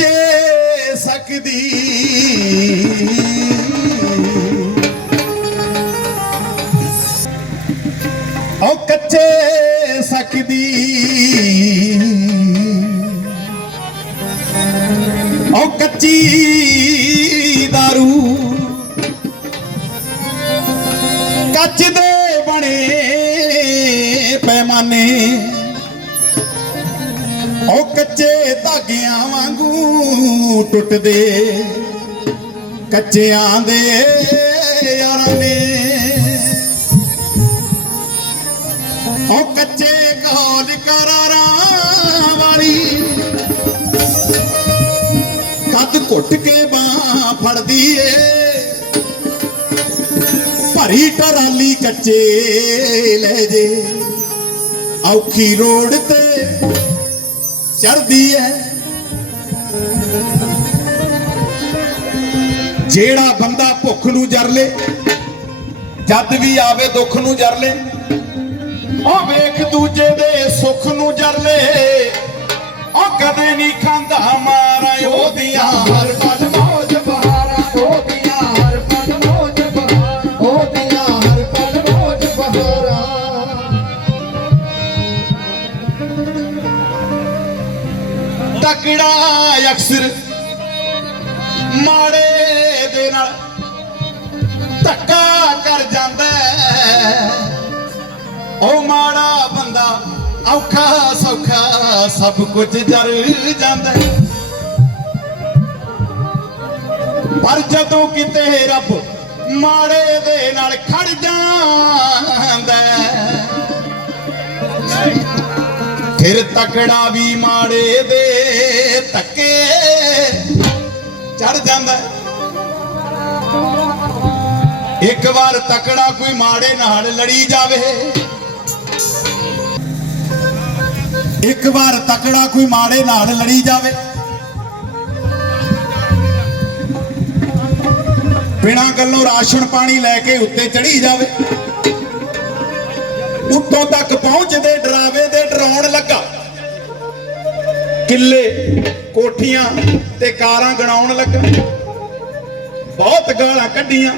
ਕੱਚੇ ਸਕਦੀ। ਉਹ ਕੱਚੇ ਸਕਦੀ। ਉਹ ਕੱਚੀ दारू ਕੱਚ ਦੇ ਬਣੇ ਪੈਮਾਨੇ ਧਾਗਿਆਂ ਵਾਂਗੂ ਟੁੱਟਦੇ, ਕੱਚਿਆਂ ਦੇ ਯਾਰਾਂ ਨੇ। ਉਹ ਕੱਚੇ ਕੋਲ ਕਰਾਰਾਂ ਵਾਲੀ ਕੱਦ ਘੁੱਟ ਕੇ ਬਾਹ ਫੜਦੀ ਏ। ਭਰੀ ਟਰਾਲੀ ਕੱਚੇ ਲੈ ਜੇ, ਔਖੀ ਰੋਡ ਤੇ ਚੜਦੀ ਐ। ਜਿਹੜਾ ਬੰਦਾ ਭੁੱਖ ਨੂੰ ਜਰ ਲੇ, ਜਦ ਵੀ ਆਵੇ ਦੁੱਖ ਨੂੰ ਜਰ ਲੇ, ਉਹ ਵੇਖ ਦੂਜੇ ਦੇ ਸੁੱਖ ਨੂੰ ਜਰ ਲੇ। ਉਹ ਕਦੇ ਨਹੀਂ ਖਾਂਦਾ ਮਾਰਾਂ ਉਹਦੀਆਂ ਹਰ ਤਕੜਾ ਅਕਸਰ ਮਾੜੇ ਦੇ ਨਾਲ ਧੱਕਾ ਕਰ ਜਾਂਦਾ ਉਹ ਮਾੜਾ ਬੰਦਾ ਔਖਾ ਸੌਖਾ ਸਭ ਕੁਝ ਜਰ ਜਾਂਦਾ ਪਰ ਜਦੋਂ ਕਿਤੇ ਰੱਬ ਮਾੜੇ ਦੇ ਨਾਲ ਖੜ ਜਾਂਦਾ ਫਿਰ ਤਕੜਾ ਵੀ ਮਾੜੇ ਦੇ ਧੱਕੇ ਚੜ ਜਾਂਦਾ ਇੱਕ ਵਾਰ ਤਕੜਾ ਕੋਈ ਮਾੜੇ ਨਾਲ ਲੜੀ ਜਾਵੇ। ਇੱਕ ਵਾਰ ਤਕੜਾ ਕੋਈ ਮਾੜੇ ਨਾਲ ਲੜੀ ਜਾਵੇ। ਬਿਨਾਂ ਗੱਲੋਂ ਰਾਸ਼ਨ ਪਾਣੀ ਲੈ ਕੇ ਉੱਤੇ ਚੜੀ ਜਾਵੇ। ਉੱਤੋਂ ਤੱਕ ਪਹੁੰਚਦੇ ਡਰਾਵੇ ਦੇ ਲੱਗਾ। ਕਿੱਲੇ, ਕੋਠੀਆਂ ਤੇ ਕਾਰਾਂ ਗਣਾਉਣ ਲੱਗਾ। ਬਹੁਤ ਗਾਲਾਂ ਕੱਢੀਆਂ।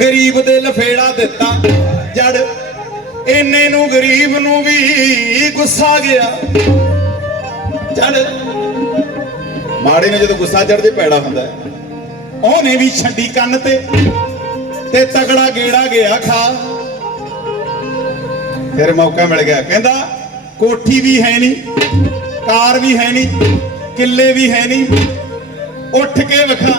ਗਰੀਬ ਦੇ ਲਫੇੜਾ ਦਿੱਤਾ। ਜੜ ਇੰਨੇ ਨੂੰ ਗਰੀਬ ਨੂੰ ਵੀ ਗੁੱਸਾ ਗਿਆ। ਜੜ ਮਾੜੇ ਨੇ ਜਦੋਂ ਗੁੱਸਾ ਚੜਦੇ ਪੈੜਾ ਹੁੰਦਾ ਉਹਨੇ ਵੀ ਛੱਡੀ ਕੰਨ ਤੇ ਤੇ ਤਗੜਾ ਗੇੜਾ ਗਿਆ ਖਾ। ਫਿਰ ਮੌਕਾ ਮਿਲ ਗਿਆ। ਕਹਿੰਦਾ, ਕੋਠੀ ਵੀ ਹੈ ਨਹੀਂ, ਕਾਰ ਵੀ ਹੈ ਨਹੀਂ, ਕਿੱਲੇ ਵੀ ਹੈ ਨਹੀਂ, ਉੱਠ ਕੇ ਵਿਖਾ।